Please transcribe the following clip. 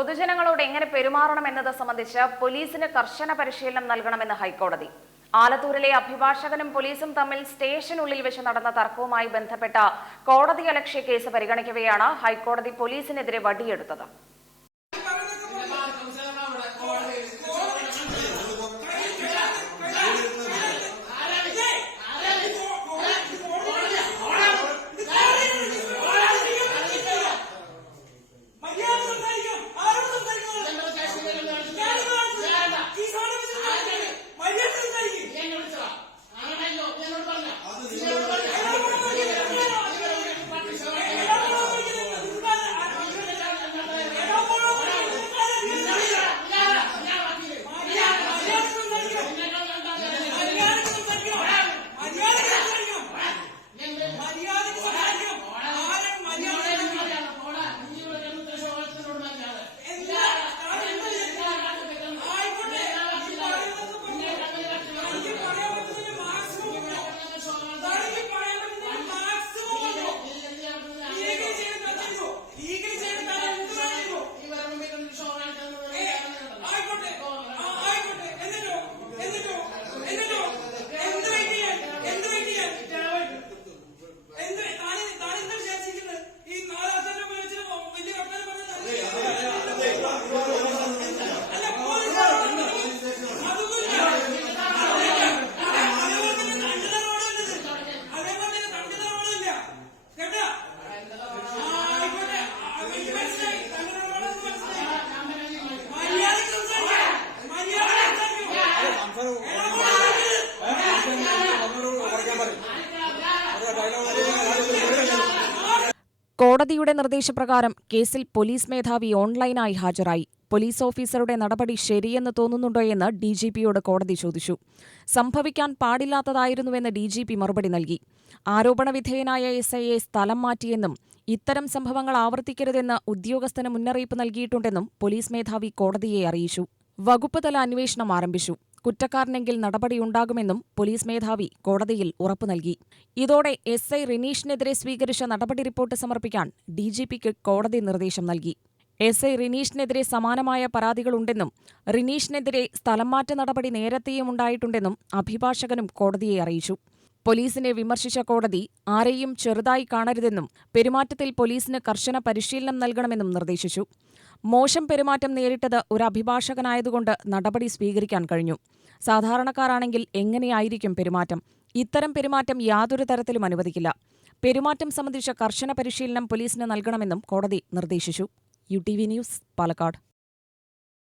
പൊതുജനങ്ങളോട് എങ്ങനെ പെരുമാറണം എന്നത് സംബന്ധിച്ച് പോലീസിന് കർശന പരിശീലനം നൽകണമെന്ന് ഹൈക്കോടതി. ആലത്തൂരിലെ അഭിഭാഷകനും പോലീസും തമ്മിൽ സ്റ്റേഷനുള്ളിൽ വെച്ച് നടന്ന തർക്കവുമായി ബന്ധപ്പെട്ട കോടതി അലക്ഷ്യ കേസ് പരിഗണിക്കവെയാണ് ഹൈക്കോടതി പോലീസിനെതിരെ വടിയെടുത്തത്. കോടതിയുടെ നിർദ്ദേശപ്രകാരം കേസിൽ പോലീസ് മേധാവി ഓൺലൈനായി ഹാജരായി. പോലീസ് ഓഫീസറുടെ നടപടി ശരിയെന്ന് തോന്നുന്നുണ്ടോയെന്ന് ഡി ജി പിയോട് കോടതി ചോദിച്ചു. സംഭവിക്കാൻ പാടില്ലാത്തതായിരുന്നുവെന്ന് ഡി ജി പി മറുപടി നൽകി. ആരോപണവിധേയനായ എസ് ഐയെ സ്ഥലം മാറ്റിയെന്നും ഇത്തരം സംഭവങ്ങൾ ആവർത്തിക്കരുതെന്ന് ഉദ്യോഗസ്ഥന് മുന്നറിയിപ്പ് നൽകിയിട്ടുണ്ടെന്നും പോലീസ് മേധാവി കോടതിയെ അറിയിച്ചു. വകുപ്പ് തല അന്വേഷണം ആരംഭിച്ചു. കുറ്റക്കാരനെങ്കിൽ നടപടിയുണ്ടാകുമെന്നും പോലീസ് മേധാവി കോടതിയിൽ ഉറപ്പു നൽകി. ഇതോടെ എസ് ഐ റിനീഷിനെതിരെ സ്വീകരിച്ച നടപടി റിപ്പോർട്ട് സമർപ്പിക്കാൻ ഡിജിപിക്ക് കോടതി നിർദ്ദേശം നൽകി. എസ് ഐ റിനീഷിനെതിരെ സമാനമായ പരാതികളുണ്ടെന്നും റിനീഷിനെതിരെ സ്ഥലംമാറ്റ നടപടി നേരത്തെയും ഉണ്ടായിട്ടുണ്ടെന്നും അഭിഭാഷകനും കോടതിയെ അറിയിച്ചു. പോലീസിനെ വിമർശിച്ച കോടതി ആരെയും ചെറുതായി കാണരുതെന്നും പെരുമാറ്റത്തിൽ പോലീസിന് കർശന പരിശീലനം നൽകണമെന്നും നിർദ്ദേശിച്ചു. മോശം പെരുമാറ്റം നേരിട്ടത് ഒരു അഭിഭാഷകനായതുകൊണ്ട് നടപടി സ്വീകരിക്കാൻ കഴിഞ്ഞു. സാധാരണക്കാരാണെങ്കിൽ എങ്ങനെയായിരിക്കും പെരുമാറ്റം? ഇത്തരം പെരുമാറ്റം യാതൊരു തരത്തിലും അനുവദിക്കില്ല. പെരുമാറ്റം സംബന്ധിച്ച കർശന പരിശീലനം പോലീസിന് നൽകണമെന്നും കോടതി നിർദ്ദേശിച്ചു. U T V news Palakkad.